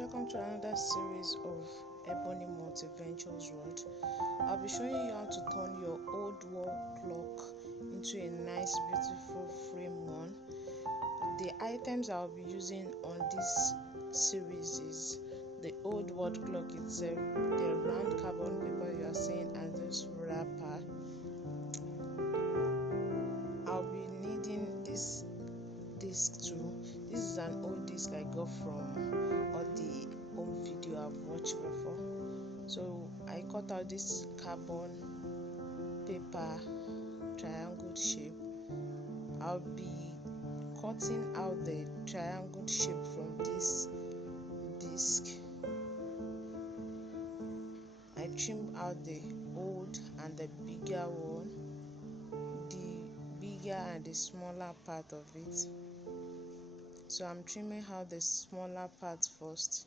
welcome to another series of Ebony Multiventures World. I'll be showing you how to turn your old wall clock into a nice beautiful frame one. The items I'll be using on this series is the old wall clock itself, the round carbon paper you are seeing, and this wrapper. I'll be needing this disc too. This is an old disc I got from the home video I've watched before. So I cut out this carbon paper triangle shape. I'll be cutting out the triangle shape from this disc. I trimmed out the old and the bigger one, the bigger and the smaller part of it. So I'm trimming out the smaller part first.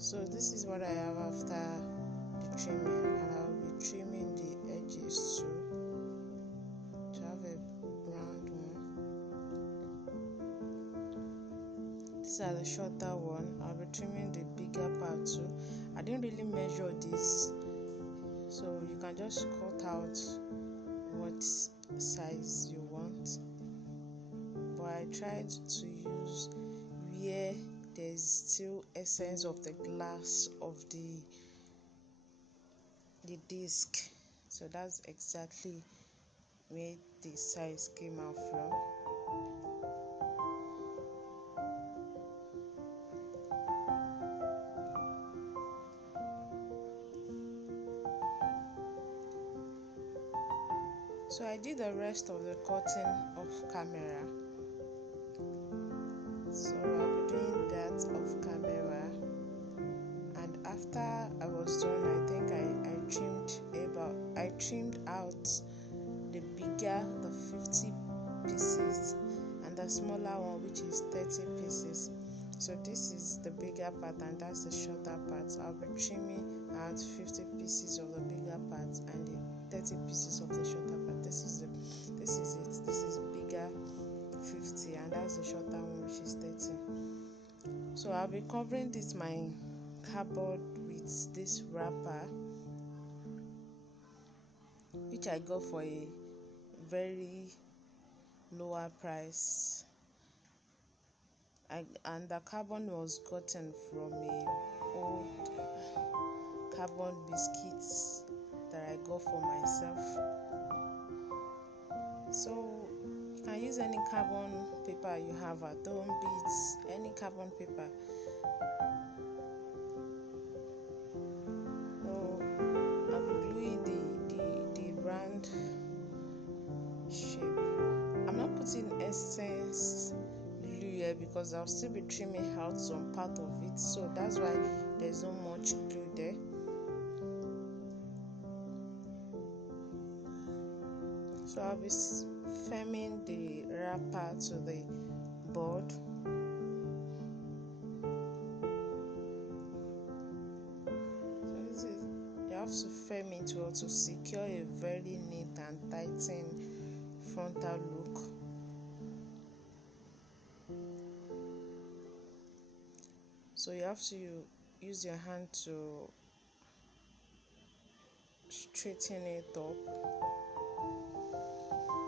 So this is what I have after the trimming, and I'll be trimming the edges too to have a round one. These are the shorter one. I'll be trimming the bigger part too. I didn't really measure this, so you can just cut out what size you want. But I tried to use where there's still essence of the glass of the disc, so that's exactly where the size came out from. So I did the rest of the cutting off camera. So I'll be doing that off camera, and after I was done, I think I trimmed out the bigger, the 50 pieces, and the smaller one, which is 30 pieces. So this is the bigger part and that's the shorter part. I'll be trimming out 50 pieces of the bigger part and the 30 pieces of the shorter part. This is it. This is bigger 50 and that's the shorter one, which is 30. So I'll be covering this my cardboard with this wrapper, which I got for a very lower price. And the carbon was gotten from a old carbon biscuits that I got for myself. So you can use any carbon paper you have at home, beads, any carbon paper. So I'll be gluing the round shape. I'm not putting essence glue here because I'll still be trimming out some part of it, so that's why there's not much glue there. So I'll be firming the wrapper to the board. So this is, you have to firm it well to secure a very neat and tightened frontal look. So you have to use your hand to straighten it up,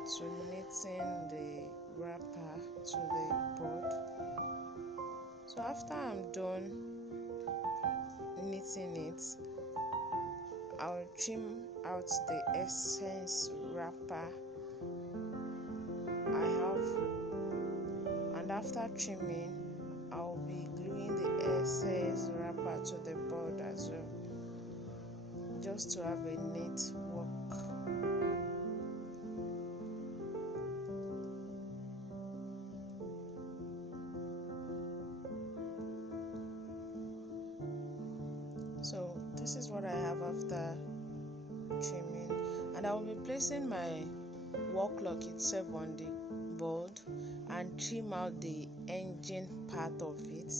to knitting the wrapper to the board. So after I'm done knitting it, I'll trim out the essence wrapper I have, and after trimming, I'll be gluing the essence wrapper to the board as well, just to have a neat work. So this is what I have after trimming, and I will be placing my wall clock itself on the board and trim out the engine part of it,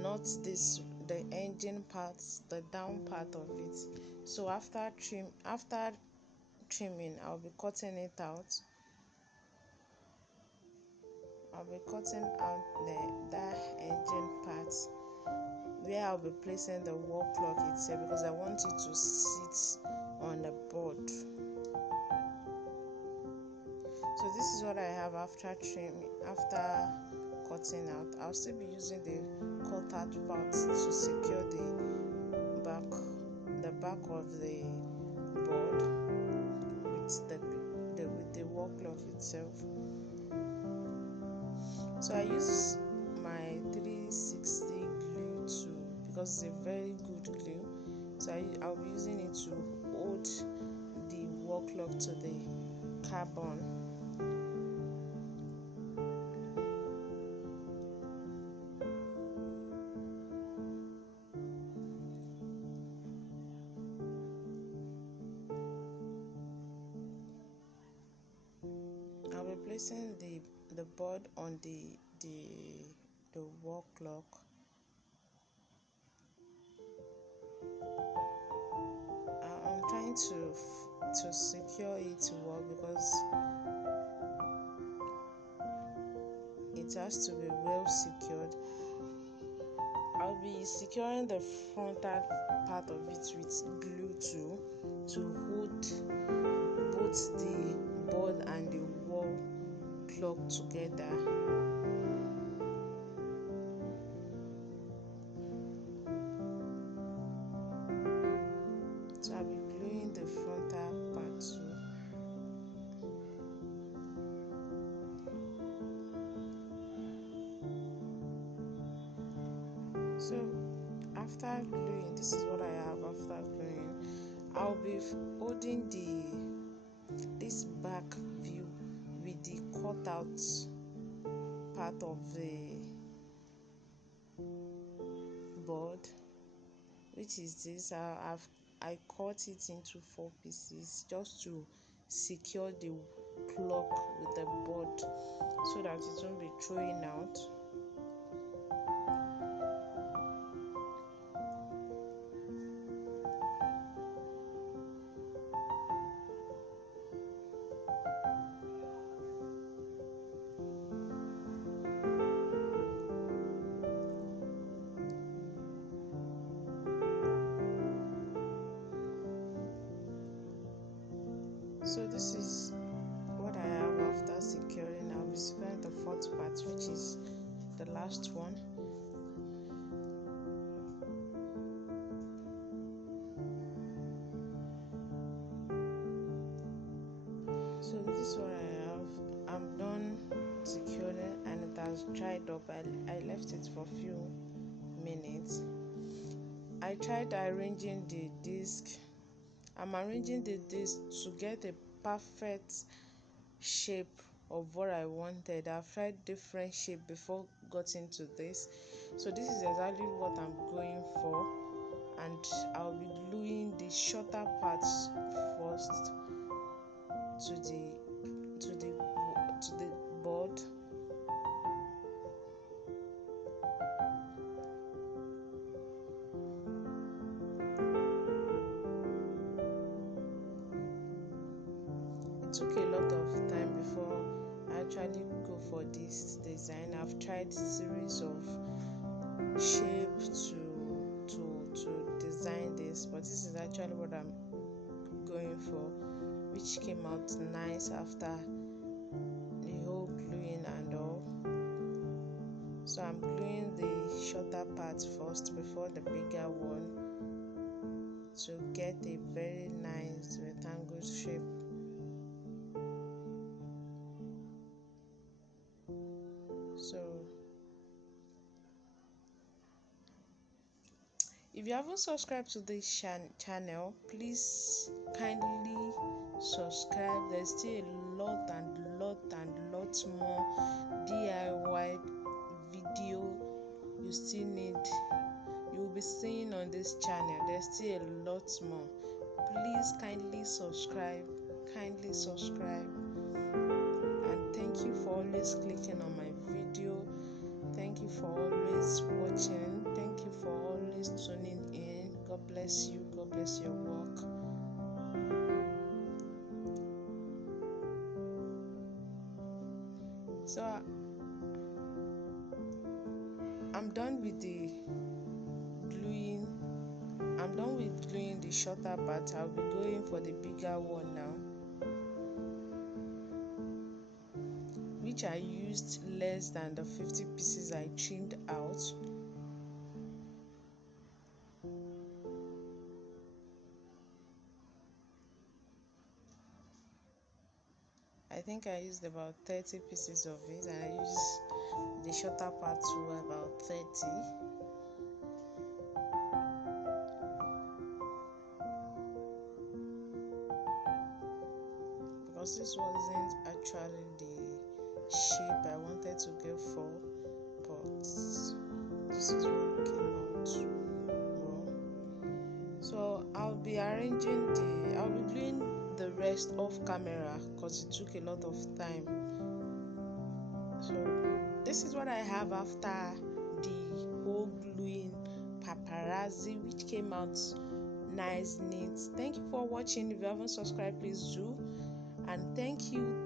not the engine parts, the down part of it. So after trimming, I'll be cutting it out. I'll be cutting out that engine part where I'll be placing the wall clock itself, because I want it to sit on the board. So this is what I have after cutting out. I'll still be using the cut out part to secure the back of the board with the wall clock itself. So I use my 360 glue because it's a very good glue. So I'll be using it to hold the wall clock to the carbon. I'll be placing the board on the wall clock. I'm trying to secure it well, because it has to be well secured. I'll be securing the frontal part of it with glue too, to hold both the board and the wall clock together. So I'll be gluing the frontal part too. So after gluing, this is what I have after gluing. I'll be holding this back view with the cutout part of the board, which is this. I cut it into 4 pieces just to secure the clock with the board, so that it won't be throwing out. So this is what I have after securing. I'll be securing the 4th part, which is the last one. So this is what I have. I'm done securing, and it has dried up. I left it for a few minutes. I tried arranging the disc. I'm arranging the disc to get a perfect shape of what I wanted. I've tried different shape before getting to this. So this is exactly what I'm going for, and I'll be gluing the shorter parts first to the board. It took a lot of time before I actually go for this design. I've tried series of shapes to design this, but this is actually what I'm going for, which came out nice after the whole gluing and all. So I'm gluing the shorter part first before the bigger one, to get a very nice rectangle shape. So if you haven't subscribed to this channel, please kindly subscribe. There's still a lot more DIY video you will be seeing on on this channel. There's still a lot more. Please kindly subscribe, and thank you for always clicking on my video. Thank you for always watching. Thank you for always tuning in. God bless you. God bless your work. So I'm done with the gluing. I'm done with gluing the shorter part. I'll be going for the bigger one now, which I used less than the 50 pieces I trimmed out. I think I used about 30 pieces of it, and I used the shorter part to about 30. Because this wasn't actually the shape I wanted to go for, but this is what came out well. So I'll be gluing the rest off camera because it took a lot of time. So this is what I have after the whole gluing paparazzi, which came out nice, neat. Thank you for watching. If you haven't subscribed, please do. And thank you.